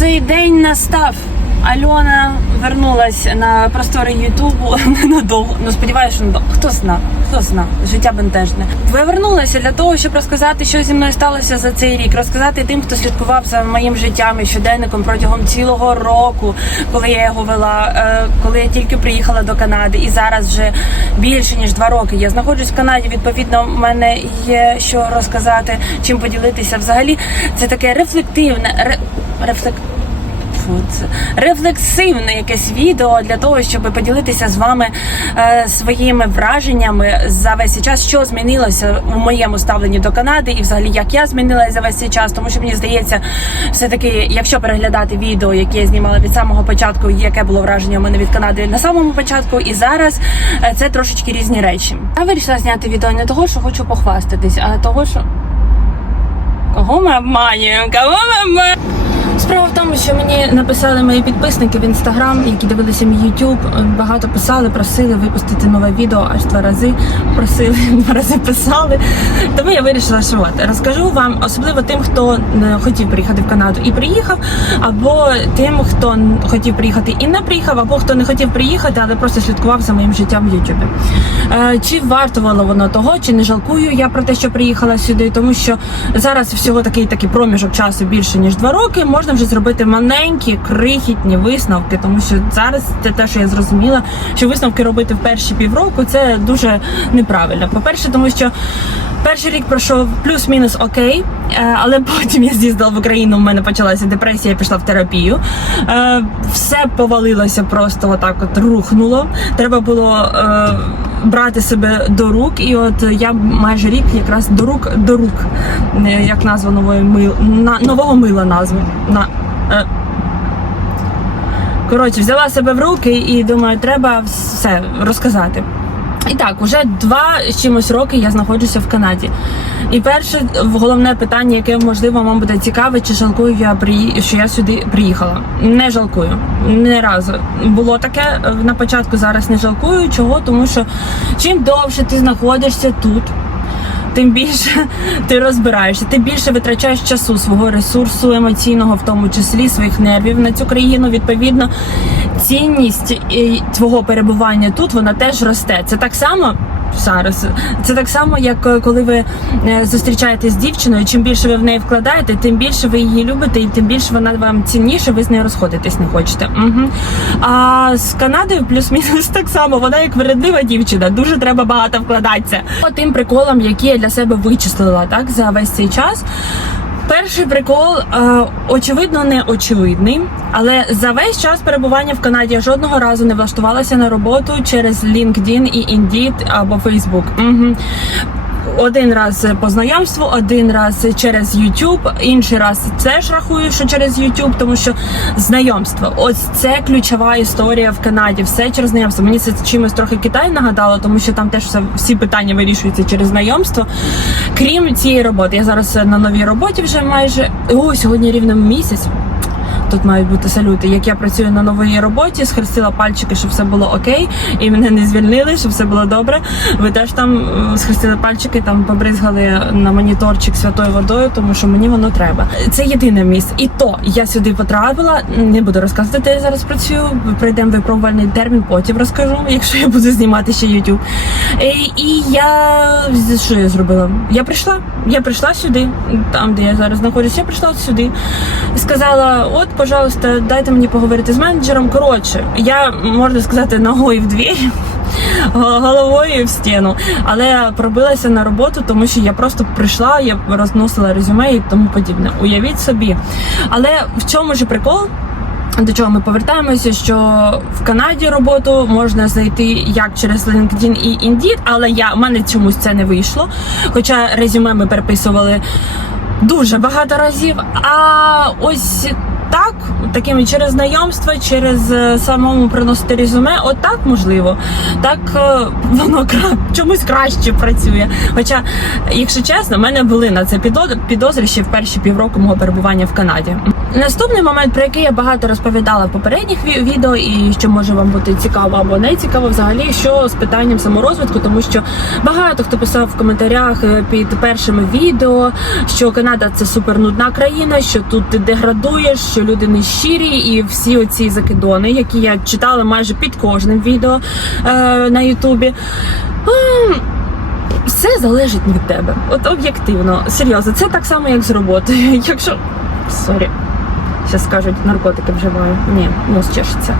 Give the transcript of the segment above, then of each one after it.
Цей день настав. Альона вернулась на простори Ютубу надовго. Ну сподіваюся, що надовго. Хто зна? Хто зна? Життя бентежне. Ви вернулася для того, щоб розказати, що зі мною сталося за цей рік. Розказати тим, хто слідкував за моїм життям і щоденником протягом цілого року, коли я його вела, е, коли я тільки приїхала до Канади, і зараз вже більше ніж два роки. Я знаходжусь в Канаді. Відповідно, в мене є що розказати, чим поділитися. Взагалі, це таке рефлективне ре, рефлект. Фу, це рефлексивне якесь відео для того, щоб поділитися з вами е, своїми враженнями за весь цей час, що змінилося в моєму ставленні до Канади, і взагалі як я змінилася за весь цей час. Тому що мені здається, все таки, якщо переглядати відео, яке я знімала від самого початку, яке було враження у мене від Канади на самому початку, і зараз е, це трошечки різні речі. Я вирішила зняти відео не того, що хочу похвастатись, а того, що кого ми обманюємо, кого ми обманюємо. Справа в тому, що мені написали мої підписники в інстаграм, які дивилися мій Ютуб. Багато писали, просили випустити нове відео аж два рази. Просили два рази писали. Тому я вирішила, що от розкажу вам, особливо тим, хто не хотів приїхати в Канаду і приїхав, або тим, хто хотів приїхати і не приїхав, або хто не хотів приїхати, але просто слідкував за моїм життям в Ютубі. Е, Чи вартувало воно того, чи не жалкую я про те, що приїхала сюди, тому що зараз всього такий такий проміжок часу більше ніж два роки. Можна вже зробити маленькі, крихітні висновки, тому що зараз це те, що я зрозуміла, що висновки робити в перші півроку це дуже неправильно. По-перше, тому що перший рік пройшов плюс-мінус окей, е, але потім я з'їздила в Україну. У мене почалася депресія, я пішла в терапію. Е, Все повалилося просто отак, от рухнуло. Треба було. Брати себе до рук, і от я майже рік якраз до рук до рук, е, як назва нової мил на нового мила назви на е, коротше, взяла себе в руки і думаю, треба все розказати. І так, уже два з чимось роки я знаходжуся в Канаді. І перше головне питання, яке можливо вам буде цікаве, чи жалкую я що я сюди приїхала. Не жалкую. Не разу було таке е, на початку. Зараз не жалкую. Чого? Тому що чим довше ти знаходишся тут. Тим більше ти розбираєшся, ти більше витрачаєш часу свого ресурсу емоційного, в тому числі своїх нервів на цю країну. Відповідно, цінність твого перебування тут вона теж росте. Це так само. Зараз це так само, як е, коли ви е, зустрічаєтесь з дівчиною. Чим більше ви в неї вкладаєте, тим більше ви її любите, і тим більше вона вам цінніше, ви з нею розходитись не хочете. Угу. А з Канадою плюс-мінус так само. Вона як вередлива дівчина. Дуже треба багато вкладатися. По тим приколам, які я для себе вичислила так за весь цей час. Перший прикол, е, очевидно, не очевидний, але за весь час перебування в Канаді я жодного разу не влаштувалася на роботу через LinkedIn і Indeed або Facebook. Угу. Один раз по знайомству, один раз через YouTube, інший раз теж рахую, що через YouTube, тому що знайомство. Ось це ключова історія в Канаді. Все через знайомство. Мені це чимось трохи Китай нагадало, тому що там теж все, всі питання вирішуються через знайомство. Крім цієї роботи, я зараз на новій роботі вже майже о, сьогодні рівно місяць. Тут мають бути салюти. Як я працюю на новій роботі, схрестила пальчики, щоб все було окей, і мене не звільнили, щоб все було добре. Ви теж там е, схрестили пальчики, там побризгали на моніторчик святою водою, тому що мені воно треба. Це єдине місце. І то я сюди потрапила. Не буду розказувати, де я зараз працюю. Пройдемо випробувальний термін, потім розкажу, якщо я буду знімати ще YouTube. І, і я що я зробила? Я прийшла. Я прийшла сюди, там де я зараз знаходжусь. Я прийшла сюди і сказала: от, пожалуйста, дайте мені поговорити з менеджером. Коротше, я можна сказати ногою в двері. Головою в стіну, але пробилася на роботу, тому що я просто прийшла, я розносила резюме і тому подібне. Уявіть собі. Але в чому ж прикол? До чого ми повертаємося, що в Канаді роботу можна знайти як через LinkedIn і Indeed, але я в мене чомусь це не вийшло. Хоча резюме ми переписували дуже багато разів. А ось так, такими через знайомства, через е, самому приносити резюме, от так можливо. Так е, воно чомусь краще працює. Хоча, якщо чесно, в мене були на це підо- підозри ще в перші півроку мого перебування в Канаді. Наступний момент, про який я багато розповідала в попередніх ві- відео, і що може вам бути цікаво або не цікаво, взагалі, що з питанням саморозвитку, тому що багато хто писав в коментарях е, під першими відео, що Канада це супернудна країна, що тут ти деградуєш, що люди не щирі, і всі оці закидони, які я читала майже під кожним відео е, на Ютубі. Все залежить від тебе. От об'єктивно, серйозно, це так само, як з роботою. Якщо сорі, зараз скажуть, наркотики вживаю. Ні, нос чешеться.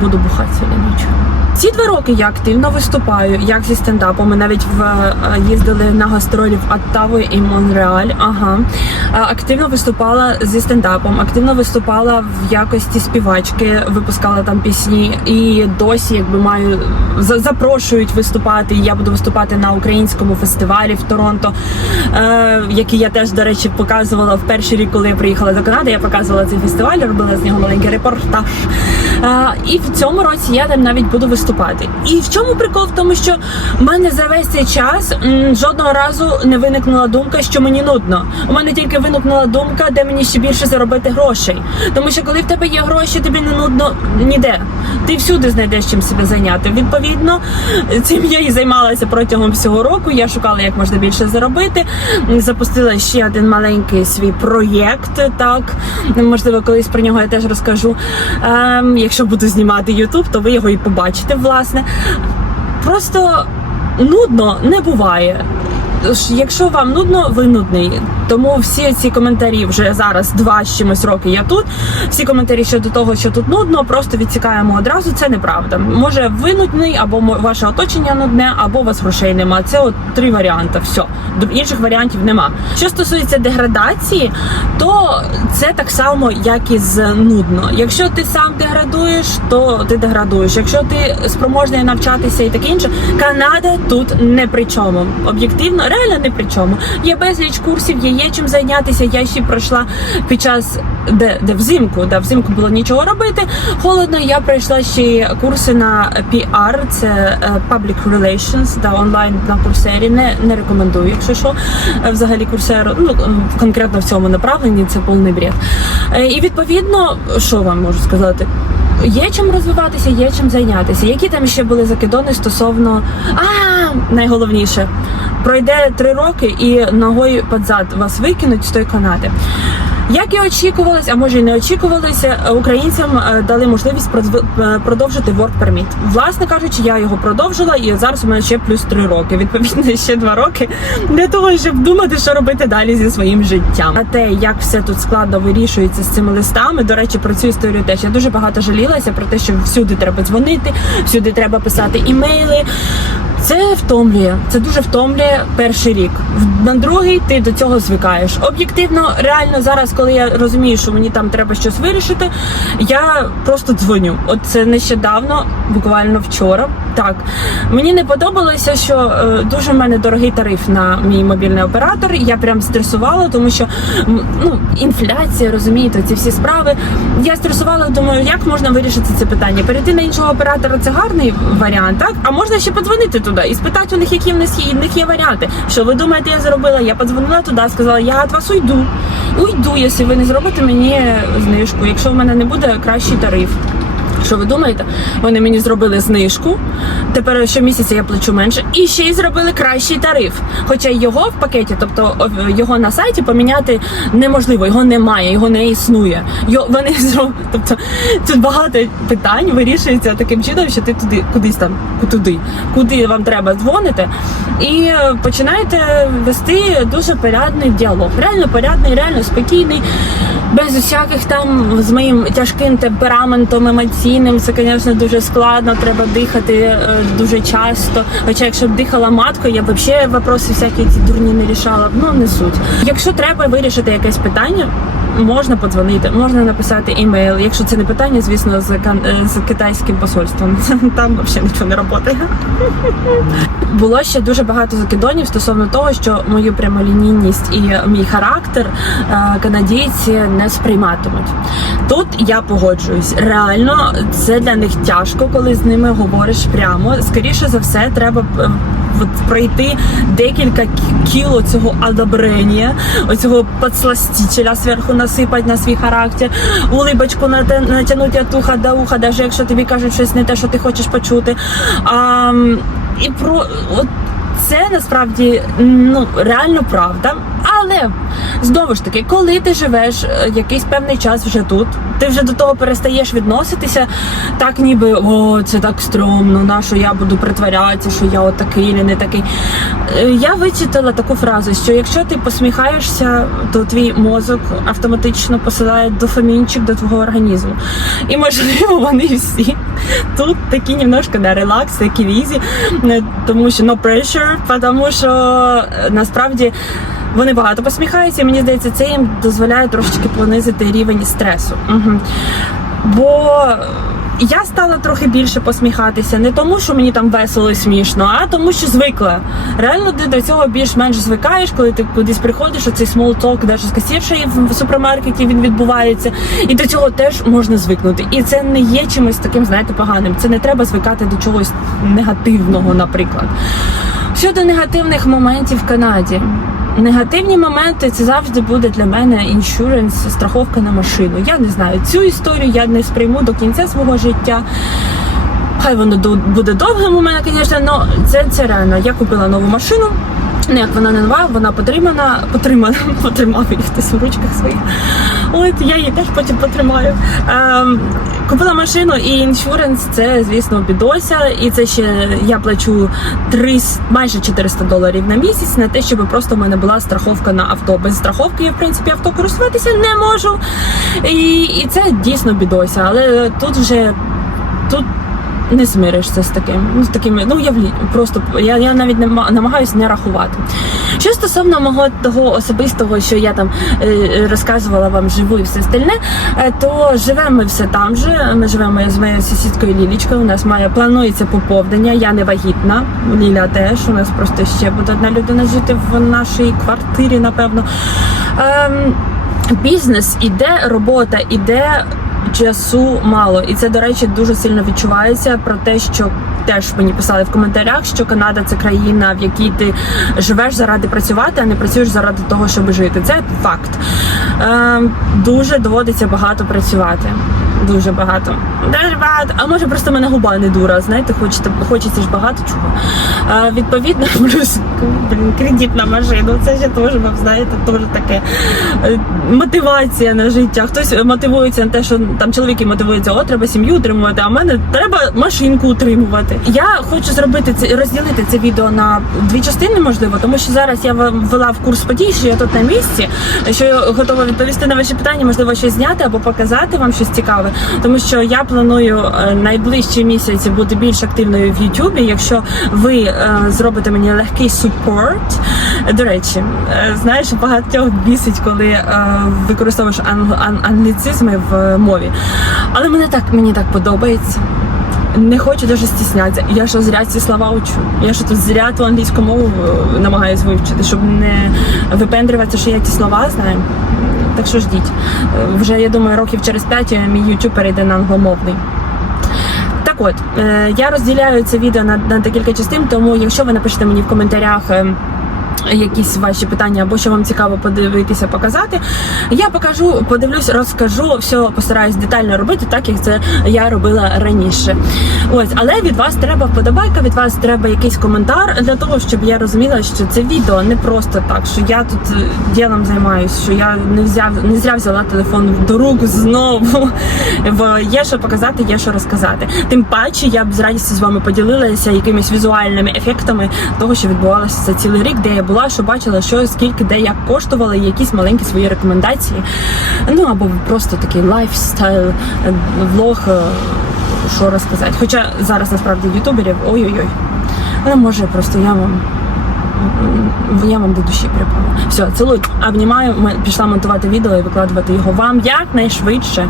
Буду бухати сьогодні нічого. Ці два роки я активно виступаю, як зі стендапом. Ми навіть в е, їздили на гастролі в Оттаву і Монреаль. Ага, Е, активно виступала зі стендапом, активно виступала в якості співачки, випускала там пісні, і досі якби маю за- запрошують виступати. Я буду виступати на українському фестивалі в Торонто, е, який я теж, до речі, показувала в перший рік, коли я приїхала до Канади. Я показувала цей фестиваль, робила з нього маленький репортаж. Е, і в цьому році я там навіть буду виступати. І в чому прикол? В тому, що в мене за весь цей час м, жодного разу не виникнула думка, що мені нудно. У мене тільки виникнула думка, де мені ще більше заробити грошей. Тому що коли в тебе є гроші, тобі не нудно ніде. Ти всюди знайдеш чим себе зайняти. Відповідно, цим я і займалася протягом всього року. Я шукала, як можна більше заробити. Запустила ще один маленький свій проєкт. Так можливо, колись про нього я теж розкажу. Ем, якщо буду знімати YouTube, то ви його і побачите, власне. Просто нудно не буває. Ж, Якщо вам нудно, ви нудний. Тому всі ці коментарі вже зараз два з чимось роки я тут. Всі коментарі щодо того, що тут нудно, просто відсікаємо одразу. Це неправда. Може, ви нудний, або ваше оточення нудне, або у вас грошей нема. Це от три варіанти. Все інших варіантів нема. Що стосується деградації, то це так само, як і з нудно. Якщо ти сам деградуєш, то ти деградуєш. Якщо ти спроможний навчатися і таке інше, Канада тут не при чому. Об'єктивно, реально не при чому. Є безліч курсів, є, є чим зайнятися. Я ще пройшла під час де, де взимку, де взимку було нічого робити. Холодно. Я пройшла ще курси на PR, це е, Public Relations, да, онлайн на курсері. Не, не рекомендую, якщо що. Е, Взагалі курсеру, ну конкретно в цьому направленні це повний бред. Е, І відповідно, що вам можу сказати? Є чим розвиватися, є чим зайнятися. Які там ще були закидони стосовно а найголовніше, пройде три роки і ногою під зад вас викинуть з тої канати. Як і очікувалось, а може й не очікувалося, українцям е, дали можливість е, продовжити work permit. Власне кажучи, я його продовжила, і зараз у мене ще плюс три роки. Відповідно, ще два роки для того, щоб думати, що робити далі зі своїм життям. А те, як все тут складно вирішується з цими листами. До речі, про цю історію теж я дуже багато жалілася про те, що всюди треба дзвонити, всюди треба писати імейли. Це втомлює. Це дуже втомлює перший рік. На другий ти до цього звикаєш. Об'єктивно, реально зараз, коли я розумію, що мені там треба щось вирішити, я просто дзвоню. От це нещодавно, буквально вчора. Так мені не подобалося, що е, дуже в мене дорогий тариф на мій мобільний оператор. Я прям стресувала, тому що ну інфляція, розумієте, ці всі справи. Я стресувала, думаю, як можна вирішити це питання. Перейти на іншого оператора це гарний варіант, так? А можна ще подзвонити туди і спитати у них, які в них є, в них є варіанти. Що ви думаєте, я зробила? Я подзвонила туди, сказала, я від вас уйду. Уйду, якщо ви не зробите мені знижку. Якщо в мене не буде кращий тариф. Що ви думаєте? Вони мені зробили знижку. Тепер щомісяця я плачу менше, і ще й зробили кращий тариф. Хоча його в пакеті, тобто його на сайті поміняти неможливо, його немає, його не існує. Його вони зроб... Тобто тут багато питань вирішується таким чином, що ти туди кудись там, туди, куди вам треба дзвонити, і е, починаєте вести дуже порядний діалог. Реально порядний, реально спокійний. Без усяких там з моїм тяжким темпераментом емоційним, це, звісно, дуже складно. Треба дихати е, дуже часто. Хоча, якщо б дихала маткою, я б взагалі вопроси всякі ці дурні не рішала б. Ну не суть. Якщо треба вирішити якесь питання. Можна подзвонити, можна написати імейл. Якщо це не питання, звісно, з, е, з китайським посольством. Там взагалі нічого не працює. Було ще дуже багато закидонів стосовно того, що мою прямолінійність і мій характер е, канадійці не сприйматимуть. Тут я погоджуюсь. Реально, це для них тяжко, коли з ними говориш прямо. Скоріше за все, треба е, пройти декілька кіл цього одобрення, оцього підсластителя зверху насипати на свій характер, улибочку натягнути від уха до уха, навіть якщо тобі кажуть щось не те, що ти хочеш почути. А, і про от це насправді ну реально правда. Але знову ж таки, коли ти живеш е, якийсь певний час вже тут, ти вже до того перестаєш відноситися, так ніби о, це так стрьомно, на що я буду притворятися, що я отакий чи не такий. Е, Я вичитала таку фразу, що якщо ти посміхаєшся, то твій мозок автоматично посилає дофамінчик до твого організму. І можливо, вони всі тут такі немножко на релакс, такі візі, е, тому що no pressure, тому що насправді. Вони багато посміхаються, і мені здається, це їм дозволяє трошечки понизити рівень стресу. Угу. Бо я стала трохи більше посміхатися, не тому, що мені там весело і смішно, а тому, що звикла. Реально, ти до цього більш-менш звикаєш, коли ти кудись приходиш, оцей small talk, де з касіршею в супермаркеті він відбувається, і до цього теж можна звикнути. І це не є чимось таким, знаєте, поганим. Це не треба звикати до чогось негативного, наприклад. Щодо негативних моментів в Канаді. Негативні моменти це завжди буде для мене іншуренс, страховка на машину. Я не знаю цю історію, я не сприйму до кінця свого життя. Хай воно буде довгим у мене, звісно, але це, це реально. Я купила нову машину. Ну, як вона не нова, вона потримана, потримана, потримав їх хтось в ручках своїх. От я її теж потім потримаю. Ем, купила машину і іншуренс це, звісно, бідося. І це ще я плачу 3, майже 400 доларів на місяць на те, щоб просто в мене була страховка на авто. Без страховки я, в принципі, авто користуватися не можу. І, і це дійсно бідося. Але тут вже тут не змиришся з таким. Ну, з такими, ну я просто я, я навіть не намагаюся не рахувати. Що стосовно мого того особистого, що я там е, розказувала вам живу і все остальне, е, то живемо ми все там же. Ми живемо з моєю сусідкою Лілічкою. У нас має планується поповнення. Я не вагітна. Ліля теж. У нас просто ще буде одна людина жити в нашій квартирі, напевно. Ем, бізнес іде, робота іде. Часу мало, і це, до речі, дуже сильно відчувається про те, що теж мені писали в коментарях, що Канада це країна, в якій ти живеш заради працювати, а не працюєш заради того, щоб жити. Це факт. Е, дуже доводиться багато працювати. Дуже багато. Дуже багато. А може просто мене губа не дура. Знаєте, хочете, хочеться ж багато чого. Е, відповідно, плюс блін, кредит на машину. Це ще теж, ви знаєте, теж таке е, мотивація на життя. Хтось мотивується на те, що там чоловіки мотивуються, о, треба сім'ю утримувати, а в мене треба машинку утримувати. Я хочу зробити це розділити це відео на дві частини, можливо, тому що зараз я вам ввела в курс подій, що я тут на місці, що я готова відповісти на ваші питання, можливо, щось зняти або показати вам щось цікаве. Тому що я планую е, найближчий місяць бути більш активною в Ютубі. Якщо ви е, зробите мені легкий супорт. До речі, е, знаєш, багатьох бісить, коли використовуєш англіцизми в мові. Але мене так мені так подобається. Не хочу дуже стіснятися. Я що зря ці слова учу. Я що тут зря ту англійську мову намагаюсь вивчити, щоб не випендрюватися, що я ті слова знаю. Так що ждіть. Е, Вже я думаю, років через п'ять е, мій YouTube перейде на англомовний. Так от, е, я розділяю це відео на, на декілька частин, тому якщо ви напишете мені в коментарях. Якісь ваші питання або що вам цікаво подивитися, показати. Я покажу, подивлюсь, розкажу, все постараюсь детально робити, так як це я робила раніше. Ось, але від вас треба вподобайка, від вас треба якийсь коментар для того, щоб я розуміла, що це відео не просто так, що я тут е, ділом займаюсь, що я не взяв, не зря взяла телефон до рук знову. Бо є що показати, є що розказати. Тим паче я б з радістю з вами поділилася якимись візуальними ефектами того, що відбувалося за цілий рік, де я була, що бачила, що скільки де як коштувало, і якісь маленькі свої рекомендації. Ну або просто такий лайфстайл влог. е, Що розказати? Хоча зараз насправді ютуберів ой-ой-ой. Але може просто я вам я вам до душі припала. Все, цілую, обнімаю. Пішла монтувати відео і викладувати його вам якнайшвидше.